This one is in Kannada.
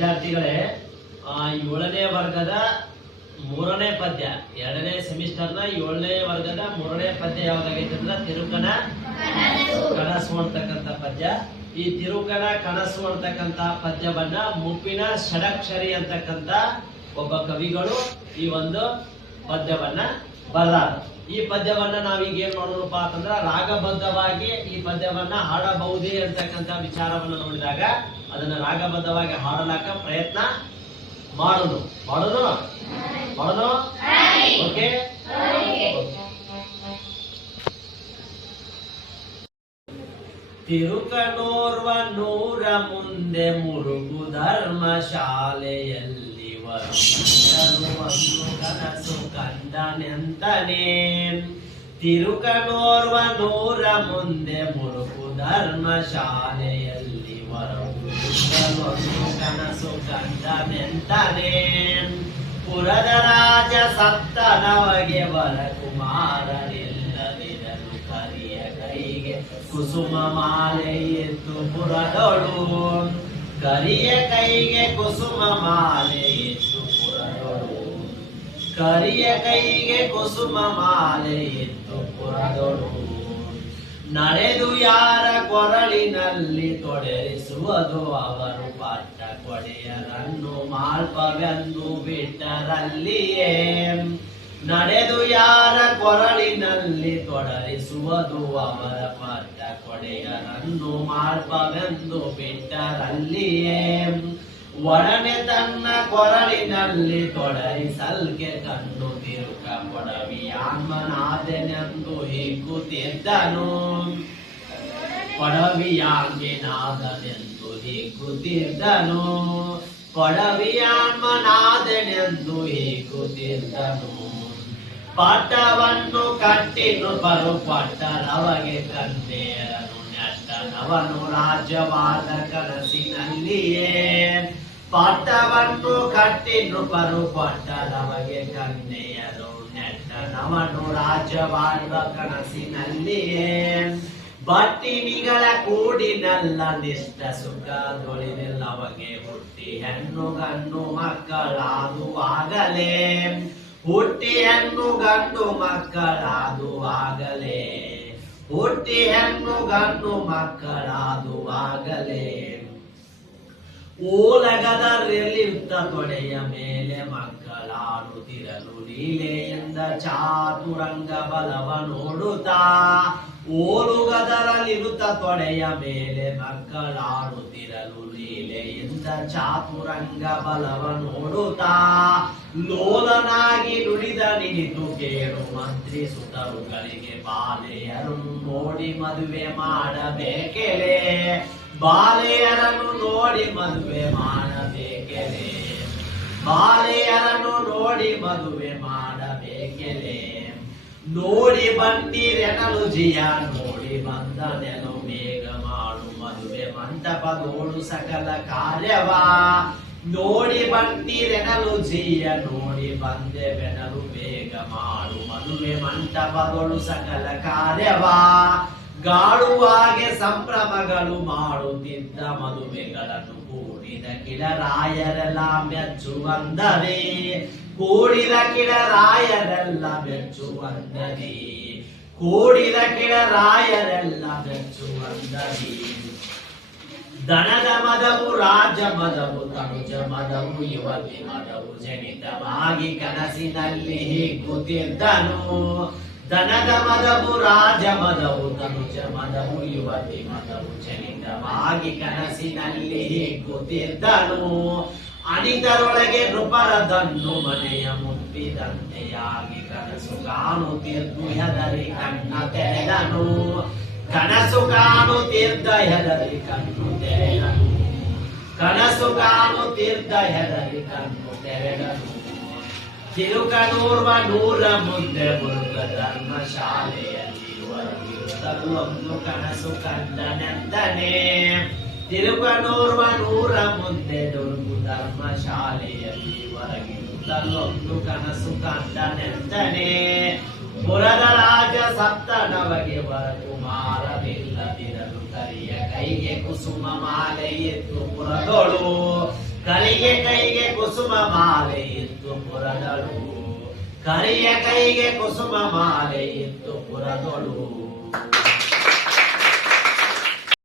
ವಿದ್ಯಾರ್ಥಿಗಳೇ, 7ನೇ ವರ್ಗದ 3ನೇ ಪದ್ಯ, 2ನೇ ಸೆಮಿಸ್ಟರ್ನ 7ನೇ ವರ್ಗದ 3ನೇ ಪದ್ಯ ಯಾವ್ದಾಗೈತೆ ಅಂದ್ರೆ ತಿರುಕನ ಕನಸು ಅಂತಕ್ಕಂಥ ಪದ್ಯ. ಈ ತಿರುಕನ ಕನಸು ಅಂತಕ್ಕಂಥ ಪದ್ಯವನ್ನ ಮುಪ್ಪಿನ ಷಡಕ್ಷರಿ ಅಂತಕ್ಕಂಥ ಒಬ್ಬ ಕವಿಗಳು ಈ ಒಂದು ಪದ್ಯವನ್ನ ಬರೆದಾರ. ಈ ಪದ್ಯವನ್ನ ನಾವೀಗ ಏನ್ ಮಾಡೋಣಪ್ಪ ಅಂತಂದ್ರ ರಾಗಬದ್ಧವಾಗಿ ಈ ಪದ್ಯವನ್ನ ಹಾಡಬಹುದೇ ಅಂತಕ್ಕಂಥ ವಿಚಾರವನ್ನ ನೋಡಿದಾಗ ಅದನ್ನ ರಾಗಬದ್ಧವಾಗಿ ಹಾಡಲಾಕ ಪ್ರಯತ್ನ ಮಾಡೋಣ. ಓಕೆ. ತಿರುಕನೋರ್ವ ನೂರ ಮುಂದೆ ಮುರುಗು ಧರ್ಮ ಶಾಲೆಯಲ್ಲಿ ಒಂದು ಕನಸು ಕಂಡನೆಂತನೇ. ತಿರುಕನೋರ್ವ ನೂರ ಮುಂದೆ ಮುರುಗು ಧರ್ಮ ಶಾಲೆಯಲ್ಲಿ ಒಂದು ಕನಸು ಕಂಡನೆಂತನೇ. ಪುರದ ರಾಜ ಸತ್ತನವಗೆ ವರಕುಮಾರರಿಲ್ಲದಿರಲು ಕರಿಯ ಕೈಗೆ ಕುಸುಮ ಮಾಲೆ ಎತ್ತು ಪುರದೊಳು. ಕರಿಯ ಕೈಗೆ ಕುಸುಮ ಮಾಲೆ ಎತ್ತು ಪುರದೊಳು. ಕರಿಯ ಕೈಗೆ ಕುಸುಮ ಮಾಲೆ ಎತ್ತು ಪುರದೊಳು. ನಡೆದು ಯಾರ ಕೊರಳಿನಲ್ಲಿ ತೊಡರಿಸುವುದು ಅವರು ಪಟ್ಟ ಕೊಡೆಯರನ್ನು ಮಾಲ್ಪವೆಂದು ಬಿಟ್ಟರಲ್ಲಿಯೇ. ನಡೆದು ಯಾರ ಕೊರಳಿನಲ್ಲಿ ತೊಡರಿಸುವುದು ಅವರ ಪಟ್ಟ ಕೊಡೆಯರನ್ನು ಮಾಲ್ಪವೆಂದು ಬಿಟ್ಟರಲ್ಲಿಯೇ. ಒಡನೆ ತನ್ನ ಕೊರಳಿನಲ್ಲಿ ತೊಡರಿಸಲ್ಗೆ ಕಣ್ಣು ತಿರುಕ ಕೊಡವಿಯಾನ್ಮನಾದನೆಂದು ಹಿಗ್ಗುತ್ತಿದ್ದನು. ಕೊಡವಿಯಾನ್ಮನಾದನೆಂದು ಹಿಗ್ಗುತ್ತಿದ್ದನು. ಕೊಡವಿಯಾನ್ಮನಾದನೆಂದು ಹಿಗ್ಗುತ್ತಿದ್ದನು. ಪಟ್ಟವನ್ನು ಕಟ್ಟಿ ನೃಪರು ಪಟ್ಟರವಗೆ ಕನ್ನೇರನು ನೆಟ್ಟನವನು ರಾಜ್ಯವಾದ ಕನಸಿನಲ್ಲಿಯೇ. ಪಟ್ಟವನ್ನು ಕಟ್ಟಿ ನೃಪರು ಪಟ್ಟರವಗೆ ಕನ್ನೆಯರು ನೆಟ್ಟನವನು ರಾಜ್ಯವಾದ ಕನಸಿನಲ್ಲಿಯೇ. ಬಟ್ಟಿನಿಗಳ ಕೂಡಿನಲ್ಲ ನಿಷ್ಠ ಸುಖದೊಳಿನೆಲ್ಲವಗೆ ಹುಟ್ಟಿ ಹೆಣ್ಣು ಗಂಡು ಮಕ್ಕಳಾದುವಾಗಲೇ. ಹುಟ್ಟಿ ಹೆಣ್ಣು ಗಂಡು ಮಕ್ಕಳಾದುವಾಗಲೇ. ಹುಟ್ಟಿ ಹೆಣ್ಣು ಗಂಡು ಮಕ್ಕಳಾದುವಾಗಲೇ. ಓಲಗದರಲ್ಲಿದ್ದ ತೊಡೆಯ ಮೇಲೆ ಮಕ್ಕಳಾಡುತ್ತಿರಲು ಲೀಲೆಯಿಂದ ಚಾತುರಂಗ ಬಲವ ನೋಡುತ್ತಾ. ಓಲುಗದರಲ್ಲಿರುತ್ತ ತೊಡೆಯ ಮೇಲೆ ಮಕ್ಕಳಾಡುತ್ತಿರಲು ಲೀಲೆಯಿಂದ ಚಾತುರಂಗ ಬಲವ ನೋಡುತ್ತಾ. ಲೋಲನಾಗಿ ನುಡಿದ ನಿಡಿತು ಕೇಳು ಮಂತ್ರಿ ಸುತರುಗಳಿಗೆ ಬಾಲೆಯರನ್ನು ನೋಡಿ ಮದುವೆ ಮಾಡಬೇಕೆಲೆ. ಬಾಲೆಯರನ್ನು ನೋಡಿ ಮದುವೆ ಮಾಡಬೇಕೆಲೆ. ಬಾಲೆಯರನ್ನು ನೋಡಿ ಮದುವೆ ಮಾಡಬೇಕೆಲೆ. ನೋಡಿ ಬನ್ನಿರೆನಲು ಜಿಯ ನೋಡಿ ಬಂದನೆನು ಬೇಗ ಮಾಡು ಮದುವೆ ಮಂಟಪದೋಡು ಸಕಲ ಕಾರ್ಯವ. ನೋಡಿ ಬನ್ನಿರೆನಲು ಜಿಯ ನೋಡಿ ಬಂದೆವೆನಲು ಬೇಗ ಮಾಡು ಮದುವೆ ಮಂಟಪದೋಡು ಸಕಲ ಕಾರ್ಯವ. ಗಾಡುವಾಗೆ ಸಂಭ್ರಮಗಳು ಮಾಡುತ್ತಿದ್ದ ಮದುವೆಗಳನ್ನು ಕೂಡಿದ ಕಿಳರಾಯರೆಲ್ಲ ಮೆಚ್ಚುವಂದರೇ. ಕೂಡಿದ ಕಿಳರಾಯರೆಲ್ಲ ಮೆಚ್ಚುವಂದರೇ. ಕೂಡಿದ ಕಿಳರಾಯರೆಲ್ಲ ಮೆಚ್ಚುವಂದರೇ. ದನದ ಮದವು ರಾಜ ಮದವು ತನುಜ ಮದವು ಯುವತಿ ಮದವು ಜನಿತವಾಗಿ ಕನಸಿನಲ್ಲಿ ಹಿಗ್ಗುತ್ತಿದ್ದನು. ದನದ ಮದವು ರಾಜ ಮದವು ತನುಜ ಮದವು ಯುವತಿ ಮದವು ಜನಿತವಾಗಿ ಕನಸಿನಲ್ಲಿ ಹಿಗ್ಗುತ್ತಿದ್ದನು. ಅನಿತರೊಳಗೆ ನೃಪರದನ್ನು ಮನೆಯ ಮುಟ್ಟಿದಂತೆಯಾಗಿ ಕನಸು ಕಾಣುತ್ತಿದ್ದು ಹೆದರಿ ಕಣ್ಣ ತೆರೆದನು. ಕನಸು ಕಾಣುತ್ತಿದ್ದ ಹೆದರಿ ಕಣ್ಣು ತೆರೆದನು. ಕನಸು ಕಾಣುತ್ತಿದ್ದ ಹೆದರಿ ಕಣ್ಣು ತೆರೆದನು. ತಿರುಕನೋರ್ವ ನೂರ ಮುಂದೆ ಮುರುಗ ಧರ್ಮ ಶಾಲೆಯಲ್ಲಿ ಹೊರಗಿರುತ್ತಲೂ ಒಂದು ಕನಸು ಕಂಡನೆಂದನೇ. ತಿರುಕನೋರ್ವ ನೂರ ಮುಂದೆ ದುರ್ಗು ಧರ್ಮ ಶಾಲೆಯಲ್ಲಿ ಹೊರಗಿರುತ್ತಲೂ ಒಂದು ಕನಸು ಕಂಡನೆಂದನೇ. ಪುರದ ರಾಜ ಸತ್ತನವಗೆ ವರಕುಮಾರರಿಲ್ಲದಿರಲು ಕರಿಯ ಕೈಗೆ ಕುಸುಮ ಮಾಲೆ ಎತ್ತು ಪುರದೊಳು. ಕರಿಯ ಕೈಗೆ ಕುಸುಮ ಮಾಲೆ ಇತ್ತು ಪುರದಳು, ಕರಿಯ ಕೈಗೆ ಕುಸುಮ ಮಾಲೆ ಇತ್ತು ಪುರದಳು.